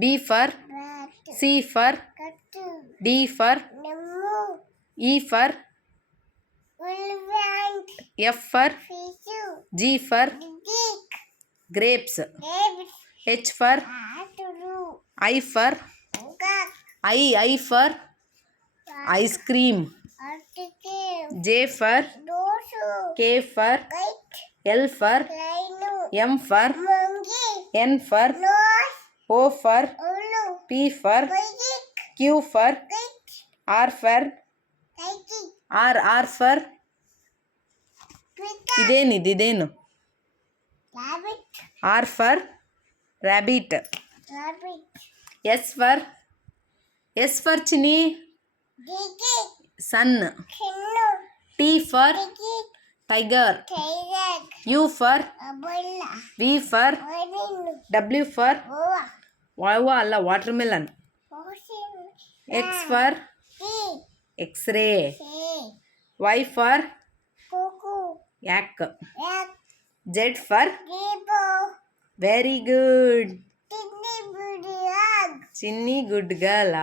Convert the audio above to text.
B for C for D for E for F for G for grapes. H for I for I for ice cream. J for K for L for M for N for O for P for Q for R for R for ಇದೇನು R for rabbit. S for Chini sun. T for tiger. U for V for W for ವಾವ ಅಲ್ಲ watermelon. X for X-ray. Y for yak. Z for very good. Chinni good girl.